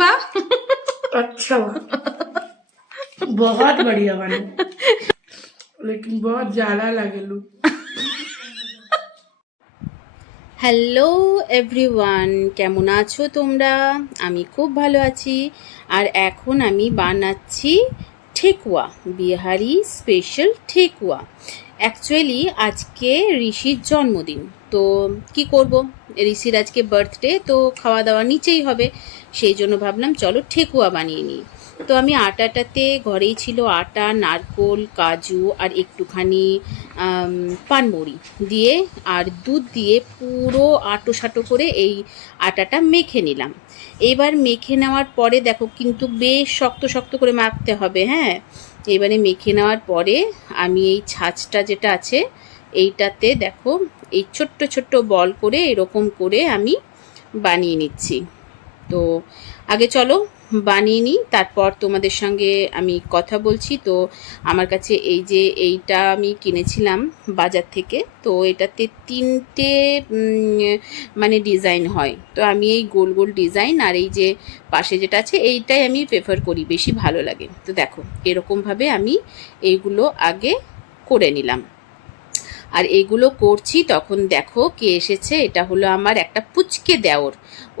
বা अच्छा बहुत बढ़िया बने लेकिन बहुत ज्यादा लगे लू হ্যালো এভরিওয়ান কেমন আছো তোমরা আমি খুব ভালো আছি আর এখন আমি বানাচ্ছি ঠেকুয়া বিহারি স্পেশাল ঠেকুয়া অ্যাকচুয়ালি আজকে ঋষির জন্মদিন তো কি করব? ঋষির আজকে বার্থডে তো খাওয়া দাওয়া নিচেই হবে। সেই জন্য ভাবলাম, চলো ঠেকুয়া বানিয়ে নিই। তো আমি আটাটাতে ঘরেই ছিল আটা, নারকোল, কাজু আর একটুখানি পানমুড়ি দিয়ে আর দুধ দিয়ে পুরো আটো সাটো করে এই আটাটা মেখে নিলাম। এবার মেখে নেওয়ার পরে দেখো কিন্তু বেশ শক্ত শক্ত করে মাখতে হবে হ্যাঁ? এবারে মেখে নেওয়ার পরে আমি এই ছাঁচটা যেটা আছে এইটাতে দেখো, এই ছোট্ট ছোট্ট বল করে এরকম করে আমি বানিয়ে নিচ্ছি। তো আগে চলো বানিয়ে নিই, তারপর তোমাদের সঙ্গে আমি কথা বলছি। তো আমার কাছে এই যে এইটা আমি কিনেছিলাম বাজার থেকে, তো এটাতে তিনটে মানে ডিজাইন হয়। তো আমি এই গোল গোল ডিজাইন আর এই যে পাশে যেটা আছে, এইটাই আমি প্রেফার করি, বেশি ভালো লাগে। তো দেখো, এরকমভাবে আমি এইগুলো আগে করে নিলাম। আর এগুলো করছি তখন দেখো কে এসেছে, এটা হলো আমার একটা পুচকে দেওর।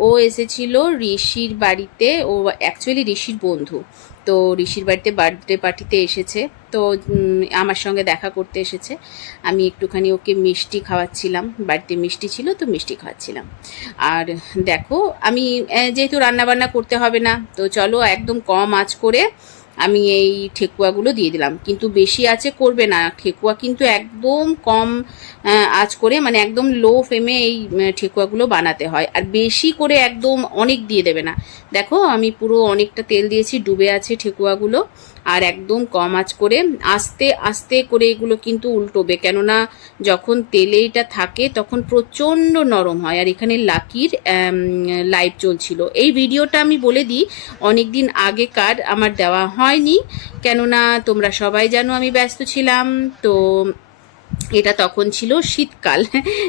ও এসেছিল ঋষির বাড়িতে, ও অ্যাকচুয়ালি ঋষির বন্ধু। তো ঋষির বাড়িতে বার্থডে পার্টিতে এসেছে, তো আমার সঙ্গে দেখা করতে এসেছে। আমি একটুখানি ওকে মিষ্টি খাওয়াচ্ছিলাম, বাড়িতে মিষ্টি ছিল তো মিষ্টি খাওয়াচ্ছিলাম। আর দেখো, আমি যেহেতু রান্নাবান্না করতে হবে না, তো চলো একদম কম আঁচ করে আমি এই ঠেকুয়াগুলো দিয়ে দিলাম। কিন্তু বেশি আছে করবে না। ঠেকুয়া কিন্তু একদম কম আঁচ করে মানে একদম লো ফ্লেমে এই ঠেকুয়াগুলো বানাতে হয়। আর বেশি করে একদম অনেক দিয়ে দেবে না। দেখো, আমি পুরো অনেকটা তেল দিয়েছি, ডুবে আছে ঠেকুয়াগুলো। আর একদম কম আঁচ করে, আস্তে আস্তে করে এগুলো কিন্তু উল্টোবে। কেননা যখন তেলে এটা থাকে, তখন প্রচণ্ড নরম হয়। আর এখানে লাকির লাইভ চলছিল। এই ভিডিওটা আমি বলে দিই অনেক দিন আগেকার আমার দেওয়া হয়নি। কেননা তোমরা সবাই জানো আমি ব্যস্ত ছিলাম। তো এটা তখন ছিল শীতকাল।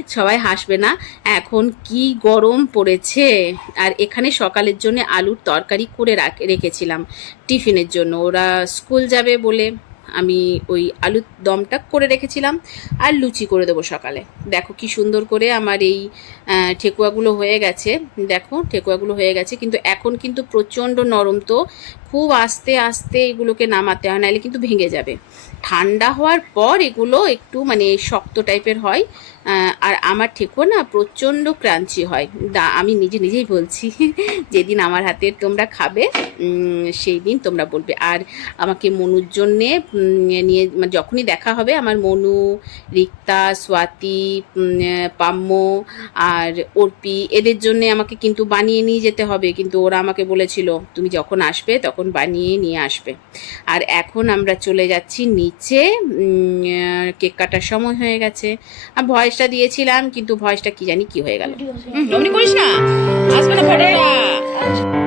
সবাই হাসবে না, এখন কি গরম পড়েছে। আর এখানে সকালের জন্য আলুর তরকারি করে রাখ- রেখেছিলাম টিফিনের জন্য। ওরা স্কুল যাবে বলে আমি ওই আলুর দমটা করে রেখেছিলাম আর লুচি করে দেবো সকালে। দেখো কি সুন্দর করে আমার এই ঠেকুয়াগুলো হয়ে গেছে। দেখো ঠেকুয়াগুলো হয়ে গেছে, কিন্তু এখন কিন্তু প্রচণ্ড নরম তো। খুব আস্তে আস্তে এগুলোকে নামাতে হয় নাহলে কিন্তু ভেঙে যাবে। ঠান্ডা হওয়ার পর এগুলো একটু মানে শক্ত টাইপের হয় আর আমার ঠেকুয়া না প্রচণ্ড ক্রাঞ্চি হয়। দা আমি নিজে নিজেই বলছি যেদিন আমার হাতে তোমরা খাবে সেই দিন তোমরা বলবে। আর আমাকে মনুর জন্যে নিয়ে মানে যখনই দেখা হবে আমার মনু রিক্তা উম, পাম্য আর অর্পি এদের জন্যে আমাকে কিন্তু বানিয়ে নিয়ে যেতে হবে। কিন্তু ওরা আমাকে বলেছিল তুমি যখন আসবে তখন বানিয়ে নিয়ে আসবে। আর এখন আমরা চলে যাচ্ছি নিচে। কেক কাটার সময় হয়ে গেছে। আর ভয়েসটা দিয়েছিলাম কিন্তু ভয়েসটা কি জানি কি হয়ে গেল। অমনি করিস না? আসবে না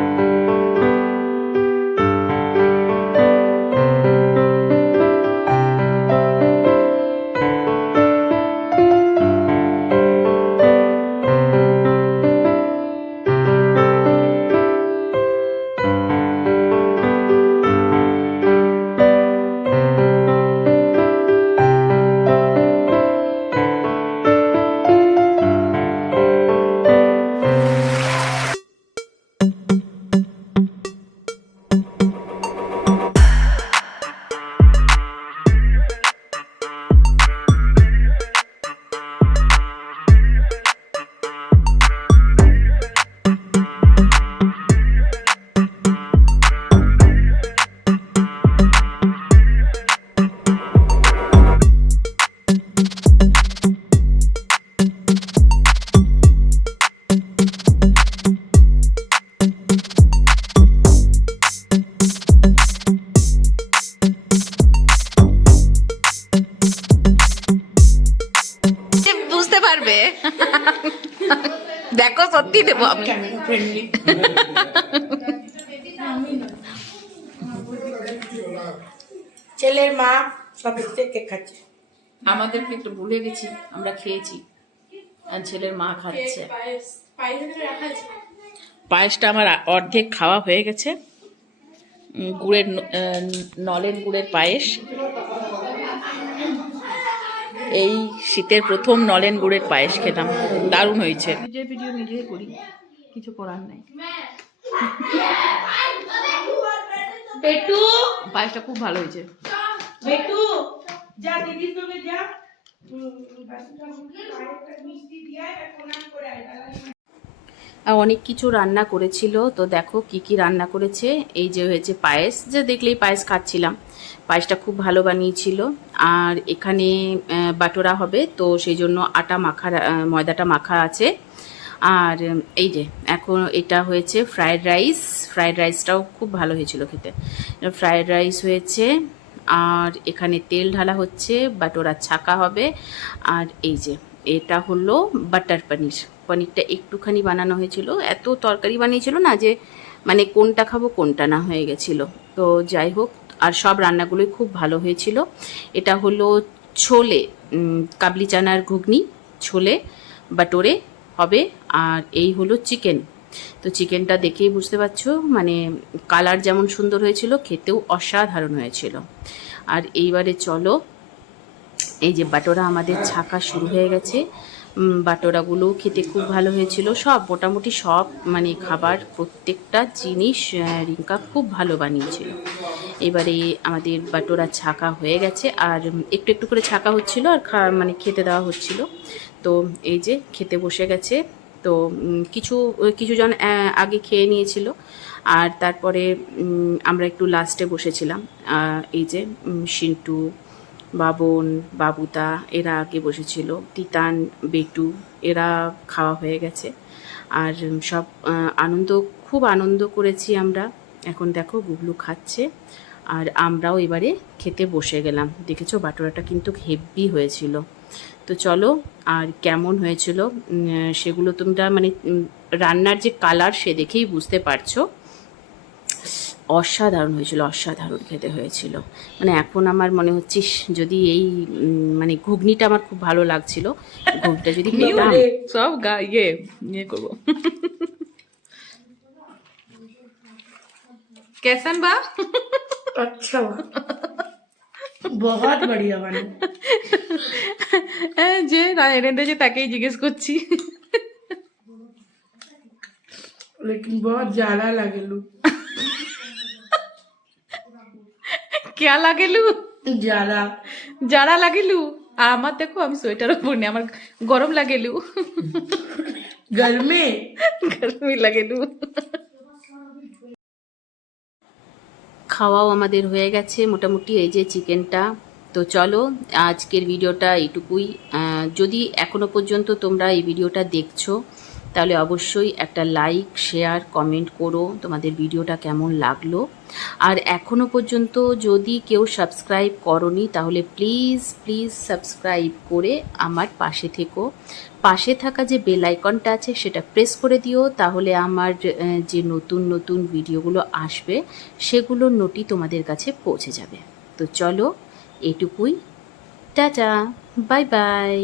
দেখো সত্যি দেবো আমি। ছেলের মা সব থেকে খাচ্ছে। আমাদেরকে একটু ভুলে গেছি আমরা খেয়েছি। আর ছেলের মা খাচ্ছে। পায়েসটা আমার অর্ধেক খাওয়া হয়ে গেছে। গুড়ের নলেন গুড়ের পায়েস। এই শীতের প্রথম নলেন গুড়ের পায়েস খেলাম দারুণ হয়েছে। নিজের ভিডিও নিজেই করি কিছু করার নাই। বেটু! পায়েসটা খুব ভালো হয়েছে। বেটু! যা দিদির সঙ্গে যা। আর অনেক কিছু রান্না করেছিল তো দেখো কি কি রান্না করেছে। এই যে হয়েছে পায়েস যে দেখলেই পায়েস খাচ্ছিলাম। পায়েসটা খুব ভালো বানিয়েছিল। আর এখানে বাটোরা হবে, তো সেই জন্য আটা মাখা ময়দাটা মাখা আছে। আর এই যে, এখন এটা হয়েছে ফ্রায়েড রাইস। ফ্রায়েড রাইসটাও খুব ভালো হয়েছিল খেতে। ফ্রায়েড রাইস হয়েছে, আর এখানে তেল ঢালা হচ্ছে, বাটোরা ছাকা হবে। আর এই যে, এটা হলো বাটার পনির। পনিরটা একটুখানি বানানো হয়েছিল। এত তরকারি বানিয়েছিল না যে মানে কোনটা খাব কোনটা না হয়ে গেছিল। তো যাই হোক আর সব রান্নাগুলোই খুব ভালো হয়েছিল। এটা হলো ছোলে কাবলি চানার ঘুগনি, ছোলে বাটোরে হবে আর এই হলো চিকেন। তো চিকেনটা দেখেই বুঝতে পারছ মানে কালার যেমন সুন্দর হয়েছিল, খেতেও অসাধারণ হয়েছিল। আর এইবারে চলো, এই যে বাটোরা আমাদের ছাকা শুরু হয়ে গেছে। উম, বাটোরাগুলো খেতে খুব ভালো হয়েছিল। সব মোটামুটি সব মানে খাবার প্রত্যেকটা জিনিস রিঙ্কা খুব ভালো বানিয়েছিল। এবারে আমাদের বাটোরা ছাকা হয়ে গেছে আর একটু একটু করে ছাকা হচ্ছিল আর খা মানে খেতে দেওয়া হচ্ছিল। তো এই যে খেতে বসে গেছে তো কিছু কিছুজন আগে খেয়ে নিয়েছিল আর তারপরে আমরা একটু লাস্টে বসেছিলাম। এই যে সিন্টু বাবন বাবুদা এরা আগে বসেছিল। তিতান, বেটু, এরা খাওয়া হয়ে গেছে। আর সব আনন্দ, খুব আনন্দ করেছি আমরা। এখন দেখো গুগলু খাচ্ছে। আর আমরাও এবারে খেতে বসে গেলাম। দেখেছ বাটোরাটা কিন্তু হেভি হয়েছিল। তো চলো, আর কেমন হয়েছিল? সেগুলো তোমরা মানে রান্নার যে কালার সে দেখেই বুঝতে পারছ। অসাধারণ হয়েছিল অসাধারণ খেতে হয়েছিল মানে এখন আমার মনে হচ্ছে ইস, যদি এই উম, মানে ঘুগনিটা আমার খুব ভালো লাগছিল ঘুগনিটা যদি পেতাম সব গা ইয়ে ইয়ে করবো कैसन बा अच्छा हुआ बहुत बढ़िया बने হ্যাঁ, যে এনে যে তাকেই জিজ্ঞেস করছি लेकिन बहुत ज्यादा लगे लू কেয়া লাগেলু ज्यादा যারা লাগেলু আর আমার দেখো আমি সোয়েটারও পরি আমার গরম লাগেলু गर्मी গরমই লাগেলু খাওয়াও আমাদের হয়ে গেছে মোটামুটি এই যে চিকেনটা তো চলো আজকের ভিডিওটা এইটুকুই আহ, যদি এখনো পর্যন্ত তোমরা এই ভিডিওটা দেখছো তাহলে অবশ্যই একটা লাইক শেয়ার কমেন্ট করো তোমাদের ভিডিওটা কেমন লাগল। আর এখনও পর্যন্ত যদি কেউ সাবস্ক্রাইব করনি, তাহলে প্লিজ প্লিজ সাবস্ক্রাইব করে আমার পাশে থেকো। পাশে থাকা যে বেল আইকনটা আছে, সেটা প্রেস করে দিও, তাহলে আমার যে নতুন নতুন ভিডিওগুলো আসবে, সেগুলোর নোটি তোমাদের কাছে পৌঁছে যাবে। তো চলো, এটুকুই। Tata bye bye